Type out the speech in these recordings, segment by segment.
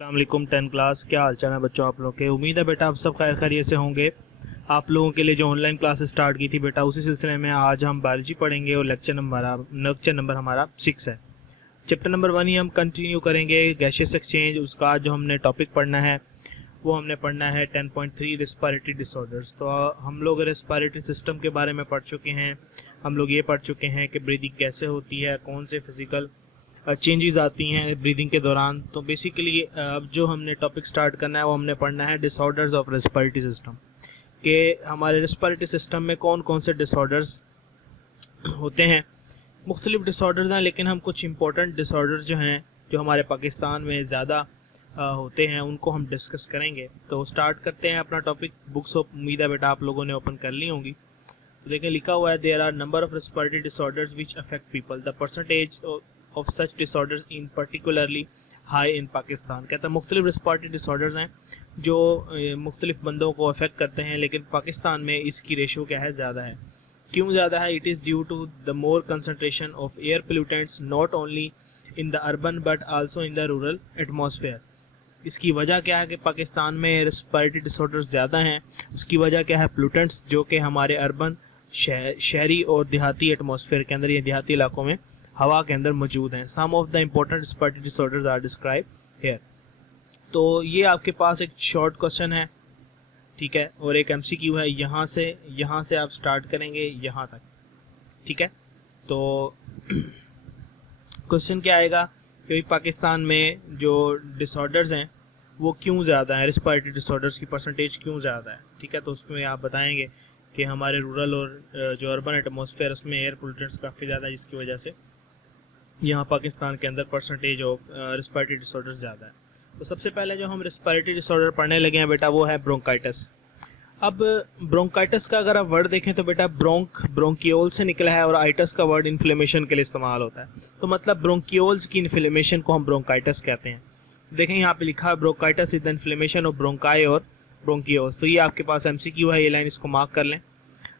अस्सलामुअलैकुम 10 क्लास, क्या हाल चाल है बच्चों आप लोग के। उम्मीद है बेटा आप सब खैर खैरियत से होंगे। आप लोगों के लिए जो ऑनलाइन क्लासेस स्टार्ट की थी बेटा, उसी सिलसिले में आज हम बायोलॉजी पढ़ेंगे और लेक्चर नंबर हमारा 6 है। चैप्टर नंबर 1 ही हम कंटिन्यू करेंगे, गैसियस एक्सचेंज। उसका आज जो हमने टॉपिक पढ़ना है वो हमने पढ़ना है 10.3 रेस्पिरेटरी डिसऑर्डर्स। तो हम लोग रेस्पिरेटरी सिस्टम के बारे में पढ़ चुके हैं। हम लोग ये पढ़ चुके हैं कि ब्रीदिंग कैसे होती है, कौन से फिजिकल चेंजेस आती हैं ब्रीदिंग के दौरान। तो बेसिकली अब जो हमने टॉपिक स्टार्ट करना है वो हमने पढ़ना है डिसऑर्डर्स ऑफ रेस्पिरेटरी सिस्टम, कि हमारे रेस्पिरेटरी सिस्टम में कौन कौन से डिसऑर्डर्स होते हैं। मुख्तलिफ डिसऑर्डर्स हैं, लेकिन हम कुछ इंपॉर्टेंट डिसऑर्डर्स जो हैं जो हमारे पाकिस्तान में ज़्यादा होते हैं उनको हम डिस्कस करेंगे। तो स्टार्ट करते हैं अपना टॉपिक। बुक्स उम्मीद है बेटा आप लोगों ने ओपन कर ली होंगी। तो देखें लिखा हुआ है there are number of respiratory disorders which affect people, the percentage of such disorders in particularly high in Pakistan। कहता है मुख्तलिफ रेस्पिरेटरी डिसऑर्डर्स हैं जो मुख्तलिफ बंदों को अफेक्ट करते हैं, लेकिन पाकिस्तान में इसकी रेशो क्या है, ज़्यादा है। क्यों ज़्यादा है? It is due to the more concentration of air pollutants not only in the urban but also in the rural atmosphere. इसकी वजह क्या है कि पाकिस्तान में रेस्पिरेटरी डिसऑर्डर्स ज़्यादा हैं। उसकी वजह क्या है? पोल्यूटेंट्स जो कि हमारे अर्बन शहरी और देहाती एटमॉस्फेयर के अंदर, या देहाती इलाकों में हवा के अंदर मौजूद हैं। Some of the important respiratory disorders are describe here. तो ये आपके पास एक शॉर्ट क्वेश्चन है, ठीक है, और एक एमसीक्यू है। यहाँ से आप स्टार्ट करेंगे यहाँ तक, ठीक है। तो क्वेश्चन क्या आएगा कि पाकिस्तान में जो डिसऑर्डर्स हैं वो क्यों ज़्यादा है, रेस्पिरेटरी डिसऑर्डर्स की परसेंटेज क्यों ज़्यादा है, ठीक है। तो उसमें आप बताएंगे कि हमारे रूरल और जो अर्बन एटमॉस्फेयर उसमें एयर पोल्यूटेंट्स काफ़ी ज़्यादा है, जिसकी वजह से यहाँ पाकिस्तान के अंदर परसेंटेज ऑफ रेस्पिरेटरी डिसऑर्डर ज़्यादा है। तो सबसे पहले जो हम रेस्पिरेटरी डिसऑर्डर पढ़ने लगे हैं बेटा वो है ब्रोंकाइटिस। अब ब्रोंकाइटिस का अगर आप वर्ड देखें तो बेटा ब्रोंकियोल से निकला है, और आइटस का वर्ड इन्फ्लेमेशन के लिए इस्तेमाल होता है। तो मतलब ब्रोंकियोल्स की इन्फ्लेमेशन को हम ब्रोंकाइटिस कहते हैं। तो देखें यहाँ पे लिखा है bronchitis is the inflammation of bronchi और ब्रोंकियोल्स। तो ये आपके पास एमसीक्यू है, ये लाइन इसको मार्क कर लें।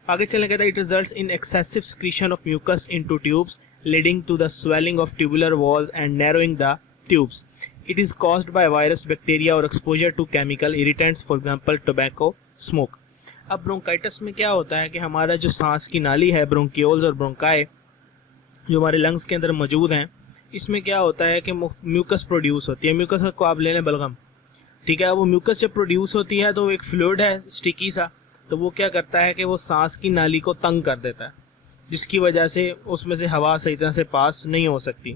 आगे चलने कहता है it results in excessive secretion of mucus into tubes leading to the swelling of tubular walls and narrowing the tubes. It is caused by virus, bacteria or exposure to chemical irritants, for example tobacco smoke. अब bronchitis में क्या होता है कि हमारा जो सांस की नाली है, ब्रोंकियोल्स और ब्रोंकाई जो हमारे लंग्स के अंदर मौजूद हैं, इसमें क्या होता है कि म्यूकस प्रोड्यूस होती है। म्यूकस को आप ले लें बलगम, ठीक है। वो म्यूकस जब प्रोड्यूस होती है तो एक फ्लूइड है स्टिकी सा, तो वो क्या करता है कि वो सांस की नाली को तंग कर देता है, जिसकी वजह से उसमें से हवा सही तरह से पास नहीं हो सकती।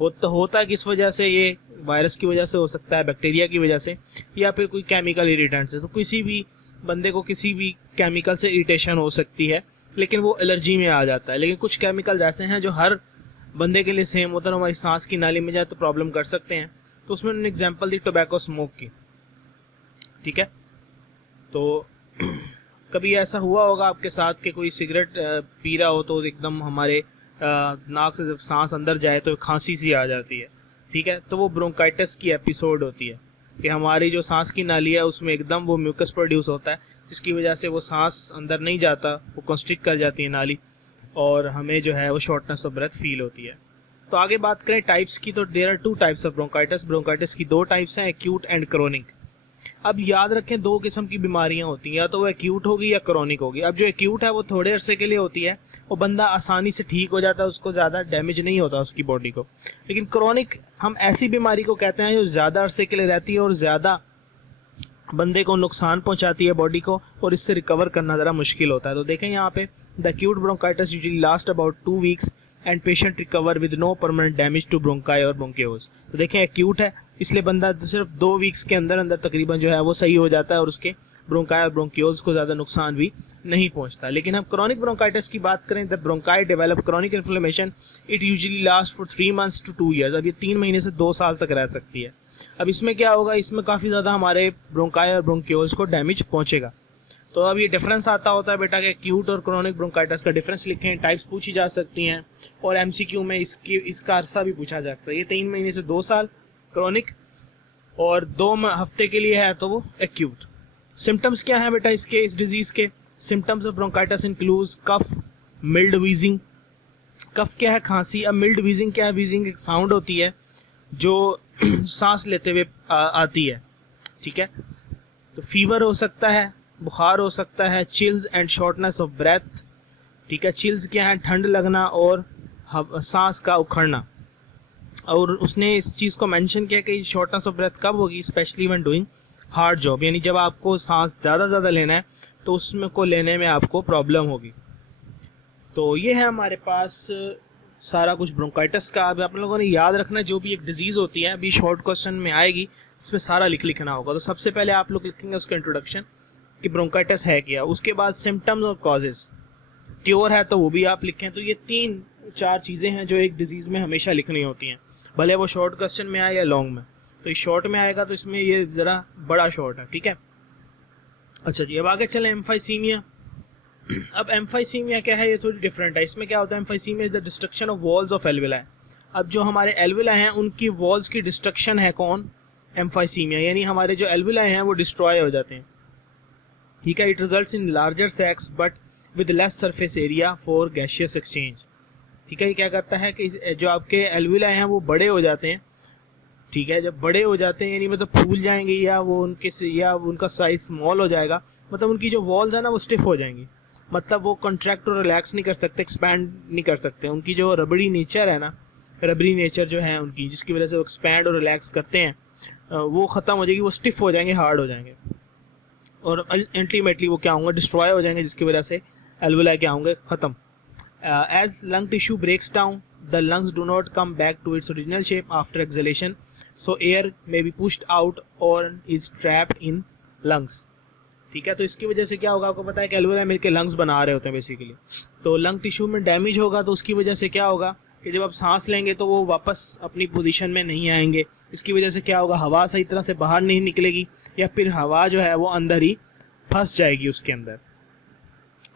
होता है किस वजह से? ये वायरस की वजह से हो सकता है, बैक्टीरिया की वजह से, या फिर कोई केमिकल इरिटेंट से। तो किसी भी बंदे को किसी भी केमिकल से इरिटेशन हो सकती है, लेकिन वो एलर्जी में आ जाता है। लेकिन कुछ केमिकल्स ऐसे हैं जो हर बंदे के लिए सेम होता है, हमारी सांस की नाली में जाए तो प्रॉब्लम कर सकते हैं। तो उसमें उन्होंने एग्जाम्पल दी टोबैको स्मोक की, ठीक है। तो कभी ऐसा हुआ होगा आपके साथ कि कोई सिगरेट पी रहा हो तो एकदम हमारे नाक से जब सांस अंदर जाए तो खांसी सी आ जाती है, ठीक है। तो वो ब्रोंकाइटिस की एपिसोड होती है कि हमारी जो सांस की नाली है उसमें एकदम वो म्यूकस प्रोड्यूस होता है, जिसकी वजह से वो सांस अंदर नहीं जाता, वो कंस्ट्रिक्ट कर जाती है नाली, और हमें जो है वो शॉर्टनेस ऑफ ब्रेथ फील होती है। तो आगे बात करें टाइप्स की, तो there are 2 types of bronchitis. Bronchitis की 2 टाइप्स हैं, एक्यूट एंड क्रोनिक। अब याद रखें 2 किस्म की बीमारियां होती हैं, या तो वो एक्यूट होगी या क्रोनिक होगी। अब जो एक्यूट है वो थोड़े अरसे के लिए होती है, वो बंदा आसानी से ठीक हो जाता है, उसको ज़्यादा डैमेज नहीं होता उसकी बॉडी को। लेकिन क्रोनिक हम ऐसी बीमारी को कहते हैं जो ज़्यादा अरसे के लिए रहती है और ज़्यादा बंदे को नुकसान पहुंचाती है बॉडी को, और इससे रिकवर करना ज़रा मुश्किल होता है। तो देखें यहाँ पे the acute bronchitis usually last about 2 weeks and patient recover with no permanent damage to bronchi और ब्रोंकियोल्स। तो देखें एक्यूट है, इसलिए बंदा सिर्फ 2 वीक्स के अंदर अंदर तकरीबन जो है वो सही हो जाता है, और उसके ब्रोंकाई और ब्रोंकियोल्स को ज़्यादा नुकसान भी नहीं पहुंचता। लेकिन हम क्रोनिक ब्रोंकाइटिस की बात करें, the bronchi develop chronic inflammation, it usually last for 3 months to 2 years। अब ये 3 महीने से 2 साल तक रह सकती है। अब इसमें क्या होगा, इसमें काफ़ी ज़्यादा हमारे ब्रोंकाई और ब्रोंकियोल्स को डैमेज पहुँचेगा। तो अब ये डिफरेंस आता होता है बेटा कि एक्यूट और क्रोनिक ब्रोंकाइटिस का डिफरेंस लिखें, टाइप्स पूछी जा सकती हैं, और एमसीक्यू में इसका अरसा भी पूछा जा सकता है। ये 3 महीने से 2 साल क्रोनिक, और 2 हफ्ते के लिए है तो वो एक्यूट। सिम्टम्स क्या है बेटा इसके, इस डिजीज़ के? Symptoms of bronchitis include cough, mild wheezing. Cough क्या है? खांसी। अब मिल्ड वीजिंग क्या है? वीजिंग एक साउंड होती है, जो सांस लेते हुए आती है, ठीक है। तो फीवर हो सकता है, बुखार हो सकता है, chills and shortness of breath, ठीक है। चिल्स क्या है, ठंड लगना और सांस का उखड़ना। और उसने इस चीज़ को मेंशन किया कि शॉर्टनेस ऑफ ब्रेथ कब होगी, specially when doing hard job, यानी जब आपको सांस ज़्यादा लेना है तो उसमें को लेने में आपको प्रॉब्लम होगी। तो ये है हमारे पास सारा कुछ ब्रोंकाइटिस का। अब आप लोगों ने याद रखना, जो भी एक डिजीज़ होती है अभी शॉर्ट क्वेश्चन में आएगी, इसमें सारा लिखना होगा। तो सबसे पहले आप लोग लिखेंगे उसका इंट्रोडक्शन कि ब्रोंकाइटिस है क्या, उसके बाद सिम्टम्स और कॉजेज, क्योर है तो वो भी आप लिखें। तो ये 3-4 चीज़ें हैं जो एक डिजीज़ में हमेशा लिखनी होती हैं, भले वो शॉर्ट क्वेश्चन में आए या लॉन्ग में। तो इस शॉर्ट में आएगा तो इसमें ये ज़रा बड़ा शॉर्ट है, ठीक है। अच्छा जी, अब आगे चलें। एम्फाइसीमिया। अब एम्फाइसीमिया क्या है, ये थोड़ी डिफरेंट है। इसमें क्या होता है, emphysema is the destruction of walls of alveoli. अब जो हमारे एल्विलाई हैं उनकी वॉल्स की डिस्ट्रक्शन है कौन, एम्फाइसीमिया, यानी हमारे जो एल्विलाई हैं वो डिस्ट्रॉय हो जाते हैं, ठीक है। It results in larger sacs but with less surface area for gaseous exchange, ठीक है। ये क्या करता है कि जो आपके एल्विलाई हैं वो बड़े हो जाते हैं, ठीक है। जब बड़े हो जाते हैं यानी मतलब फूल जाएंगे या वो उनका साइज स्मॉल हो जाएगा, मतलब उनकी जो वॉल्स है ना वो स्टिफ हो जाएंगी, मतलब वो कॉन्ट्रैक्ट और रिलैक्स नहीं कर सकते, एक्सपैंड नहीं कर सकते। उनकी जो रबड़ी नेचर है ना, रबड़ी नेचर जो है उनकी, जिसकी वजह से वो एक्सपैंड और रिलैक्स करते हैं, वो ख़त्म हो जाएगी, वो स्टिफ हो जाएंगे, हार्ड हो जाएंगे और अल्टीमेटली वो क्या होंगे, डिस्ट्रॉय हो जाएंगे, जिसकी वजह से एल्विलाई क्या होंगे, ख़त्म। As lung tissue breaks down, the lungs do not come back to its original shape after exhalation, so air may be pushed out or is trapped in lungs, ठीक है। तो इसकी वजह से क्या होगा, आपको पता है कि एल्विलाई मिलकर लंग्स बना रहे होते हैं बेसिकली। तो लंग टिश्यू में डैमेज होगा तो उसकी वजह से क्या होगा कि जब आप सांस लेंगे तो वो वापस अपनी पोजीशन में नहीं आएंगे। इसकी वजह से क्या होगा, हवा सही तरह से बाहर नहीं निकलेगी या फिर हवा जो है वो अंदर ही फंस जाएगी उसके अंदर,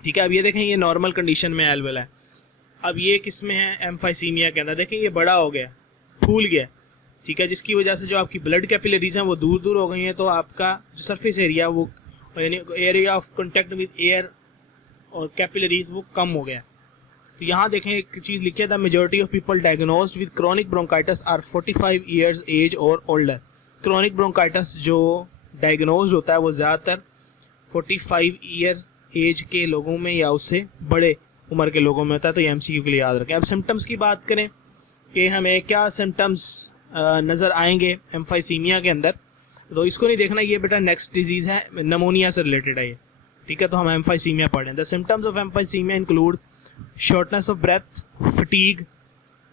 ठीक है। अब ये देखें, ये नॉर्मल कंडीशन में एल्विलाई, अब ये किस में है, एम्फाइसीमिया के अंदर। देखें ये बड़ा हो गया, फूल गया, ठीक है, जिसकी वजह से जो आपकी ब्लड कैपिलरीज हैं वो दूर हो गई हैं, तो आपका जो सरफेस एरिया वो यानी area of contact with air और कैपिलरीज वो कम हो गया। तो यहाँ देखें एक चीज़ लिखी है, the majority of people diagnosed with chronic bronchitis are 45 years age और ओल्डर। क्रोनिक ब्रोंकाइटिस जो डायग्नोज होता है वो ज़्यादातर 45 ईयर एज के लोगों में या उससे बड़े उम्र के लोगों में होता है। तो ये एमसीक्यू के लिए याद रखें। अब सिम्टम्स की बात करें कि हमें क्या सिम्टम्स नज़र आएंगे एम्फाइसीमिया के अंदर, तो इसको नहीं देखना, ये बेटा नेक्स्ट डिजीज़ है, नमोनिया से रिलेटेड है ये, ठीक है। तो हम एम्फाइसीमिया पढ़ें। The symptoms of emphysema include shortness of breath, fatigue,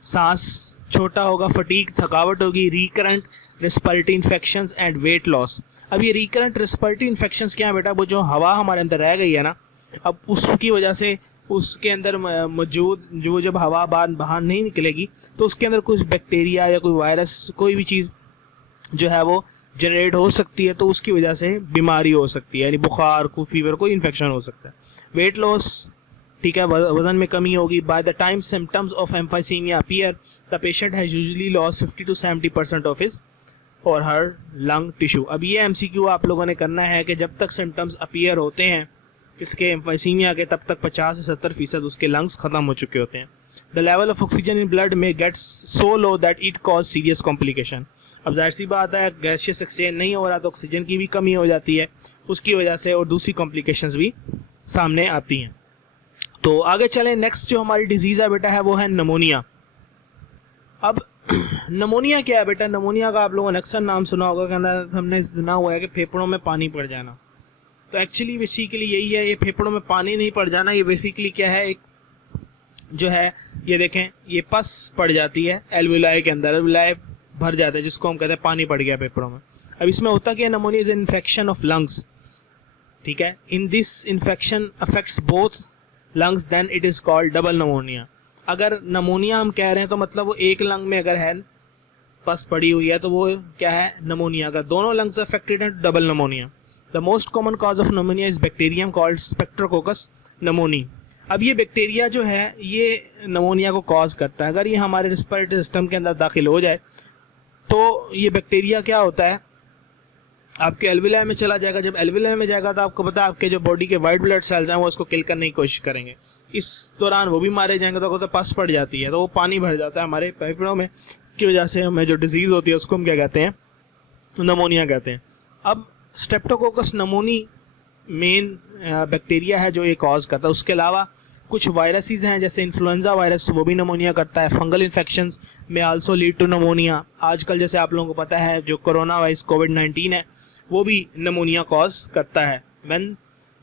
सांस छोटा होगा, फटीग थकावट होगी, recurrent respiratory infections and weight loss. अब ये रिकरेंट रेस्पिरेटरी इन्फेक्शंस क्या है बेटा, वो जो हवा हमारे अंदर रह गई है ना, अब उसकी वजह से उसके अंदर मौजूद जो जब हवा बाहर नहीं निकलेगी तो उसके अंदर कुछ बैक्टीरिया या कोई वायरस, कोई भी चीज़ जो है वो जनरेट हो सकती है, तो उसकी वजह से बीमारी हो सकती है, यानी बुखार, कोई फीवर, कोई इन्फेक्शन हो सकता है। वेट लॉस, ठीक है, वजन में कमी होगी। By the time symptoms of emphysema appear the patient has usually lost 50 to 70% of his or her lung tissue. अब ये एमसीक्यू आप लोगों ने करना है कि जब तक सिम्टम्स अपीयर होते हैं किसके, एम्फाइसीमिया के, तब तक 50 से 70% उसके लंग्स खत्म हो चुके होते हैं। The level of oxygen in blood में gets so low that it cause serious complication. अब जाहिर सी बात है, गैसियस एक्सचेंज नहीं हो रहा तो ऑक्सीजन की भी कमी हो जाती है उसकी वजह से, और दूसरी कॉम्प्लिकेशंस भी सामने आती हैं। तो आगे चलें, नेक्स्ट जो हमारी डिजीज़ है बेटा है वो है नमोनिया। अब नमोनिया क्या है बेटा, नमोनिया का आप लोगों ने अक्सर नाम सुना होगा, कहना हमने सुना हुआ है कि फेफड़ों में पानी पड़ जाना। तो एक्चुअली बेसिकली यही है, ये फेफड़ों में पानी नहीं पड़ जाना, ये बेसिकली क्या है, एक जो है ये देखें, ये पस पड़ जाती है एल्विलाई के अंदर, एल्विलाई भर जाता है, जिसको हम कहते हैं पानी पड़ गया फेफड़ों में। अब इसमें होता क्या है, pneumonia is infection of lungs, ठीक है। In this infection affects both lungs then it is called double pneumonia. अगर नमोनिया हम कह रहे हैं तो मतलब वो एक लंग में अगर है पस पड़ी हुई है तो वो क्या है, नमोनिया। अगर दोनों लंग्स अफेक्टेड हैं, double pneumonia. The most common cause of pneumonia is bacterium called स्पेक्ट्रोकोकस नमोनी। अब ये बैक्टीरिया जो है ये नमोनिया को कॉज करता है। अगर ये हमारे रेस्पिरेटरी सिस्टम के अंदर दाखिल हो जाए तो ये बैक्टीरिया क्या होता है, आपके एल्विलाई में चला जाएगा। जब एल्विलाई में जाएगा तो आपको पता है आपके जो बॉडी के वाइट ब्लड सेल्स हैं वो उसको किल करने की कोशिश करेंगे, इस दौरान वो भी मारे जाएंगे, तो पस पड़ जाती है, तो वो पानी भर जाता है हमारे फेफड़ों में। की वजह से हमें जो डिजीज़ होती है उसको हम क्या कहते हैं, नमोनिया कहते हैं। अब स्ट्रेप्टोकोकस नमोनी मेन बैक्टीरिया है जो ये कॉज करता है। उसके अलावा कुछ वायरसेस हैं जैसे इन्फ्लुएंजा वायरस, वो भी नमोनिया करता है। फंगल इन्फेक्शंस में आल्सो लीड टू नमोनिया। आजकल जैसे आप लोगों को पता है जो कोरोना वायरस कोविड-19 है वो भी नमोनिया कॉज करता है। When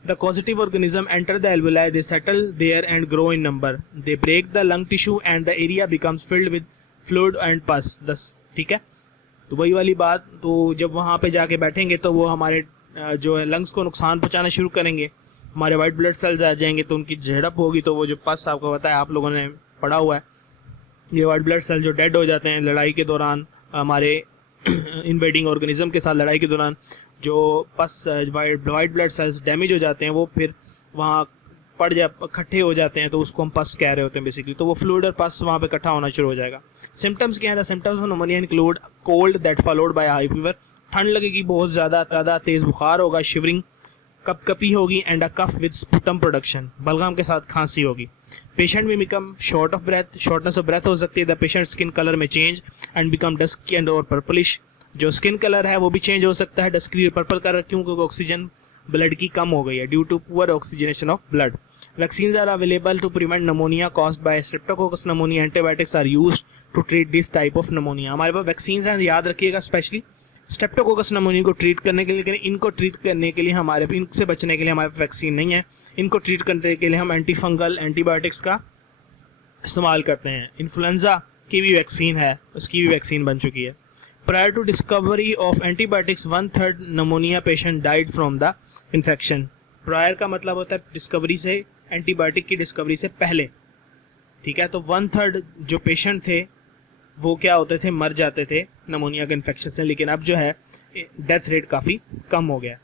the causative organism enter the alveoli, they settle there and grow in number. They break the lung tissue and the area becomes filled with fluid and pus. thus ठीक है, तो वही वाली बात। तो जब वहाँ पे जाके बैठेंगे तो वो हमारे जो है लंग्स को नुकसान पहुँचाना शुरू करेंगे, हमारे वाइट ब्लड सेल्स आ जाएंगे, तो उनकी झड़प होगी। तो वो जो पस आपको पता है, आप लोगों ने पढ़ा हुआ है, ये वाइट ब्लड सेल जो डेड हो जाते हैं लड़ाई के दौरान, हमारे इन्वेडिंग ऑर्गेनिज्म के साथ लड़ाई के दौरान जो पस वाइट ब्लड सेल्स डैमेज हो जाते हैं वो फिर वहाँ इकट्ठे हो जाते हैं, तो उसको हम पस कह रहे होते हैं बेसिकली। तो वो फ्लूइड और पस वहाँ पे इकट्ठा होना शुरू हो जाएगा। सिम्टम्स क्या है? The symptoms of pneumonia include cold that followed by high fever, ठंड लगेगी, बहुत ज़्यादा तेज़ बुखार होगा, शिवरिंग, कपकपी होगी, and a cough with sputum production, बलगम के साथ खांसी होगी। पेशेंट में become short of breath, shortness of breath हो सकती है। द पेशेंट स्किन कलर में change and become dusky and और पर्पलिश, जो स्किन कलर है वो भी चेंज हो सकता है डस्की पर्पल कलर, क्यों? क्योंकि ऑक्सीजन ब्लड की कम हो गई है due to poor oxygenation of blood. Vaccines are available to prevent pneumonia caused by streptococcus pneumonia. Antibiotics are used to treat this type of pneumonia. हमारे पास वैक्सीन्स हैं, याद रखिएगा, स्पेशली स्ट्रेप्टोकोकस नमोनिया को ट्रीट करने के लिए। लेकिन इनको ट्रीट करने के लिए इनसे बचने के लिए हमारे पास वैक्सीन नहीं है। इनको ट्रीट करने के लिए हम एंटीफंगल एंटीबायोटिक्स का इस्तेमाल करते हैं। इन्फ्लुएंजा की भी वैक्सीन है, उसकी भी वैक्सीन बन चुकी है। Prior to discovery of antibiotics, 1/3 pneumonia patient died from the infection. Prior का मतलब होता है डिस्कवरी से, एंटीबायोटिक की डिस्कवरी से पहले, ठीक है। तो 1/3 जो पेशेंट थे वो क्या होते थे, मर जाते थे नमोनिया के इन्फेक्शन से। लेकिन अब जो है डेथ रेट काफ़ी कम हो गया।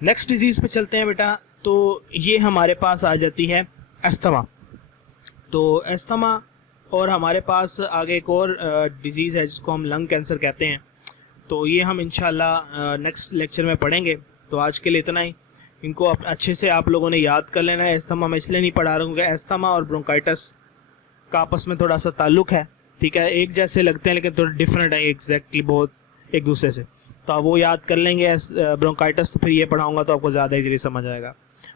नेक्स्ट डिजीज़ पे चलते हैं बेटा। तो ये हमारे पास आ जाती है अस्थमा। तो अस्थमा और हमारे पास आगे एक और डिजीज़ है जिसको हम लंग कैंसर कहते हैं। तो ये हम इंशाल्लाह नेक्स्ट लेक्चर में पढ़ेंगे। तो आज के लिए इतना ही। इनको अच्छे से आप लोगों ने याद कर लेना है। अस्थमा मैं इसलिए नहीं पढ़ा रहा हूँ क्योंकि अस्थमा और ब्रोंकाइटिस का आपस में थोड़ा सा ताल्लुक है, ठीक है। एक जैसे लगते हैं लेकिन थोड़ा डिफरेंट है एग्जैक्टली बहुत एक दूसरे से। तो आप वो याद कर लेंगे ब्रोंकाइटिस, तो फिर ये पढ़ाऊँगा तो आपको ज़्यादा इजीली समझ आएगा।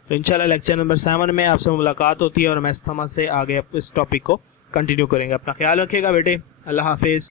तो इंशाल्लाह लेक्चर नंबर 7 में आपसे मुलाकात होती है और हम अस्थमा से आगे इस टॉपिक को कंटिन्यू करेंगे। अपना ख्याल रखिएगा बेटे। अल्लाह हाफिज़।